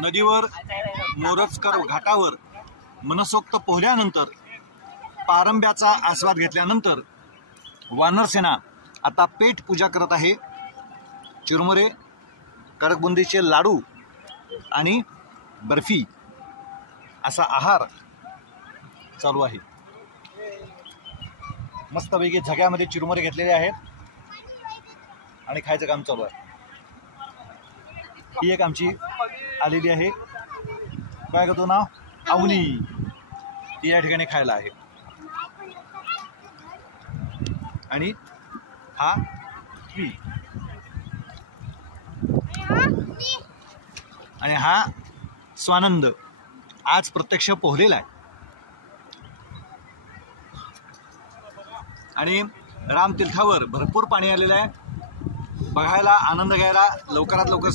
नदीवर मोरजकर घाटावर मनसोक्त पोहल्यानंतर पारंब्याचा आस्वाद घेतल्यानंतर वानरसेना आता पेट पूजा करत आहे। चिरमुरे, कडकबुंदीचे लाडू आणि बर्फी असा आहार चालू आहे। मस्तपैकी झग्यामध्ये चिरमुरे घेतलेले आहेत आणि खायचं काम चालू आहे। ही एक आमची आलेली आहे, काय करतो ना अवनी, ती या ठिकाणी खायला आहे। आणि हा मी आणि हा स्वानंद आज प्रत्यक्ष पोहलेला आहे। आणि रामतीर्थावर भरपूर पाणी आलेलं आहे, बघायला आनंद घ्यायला लवकरात लवकर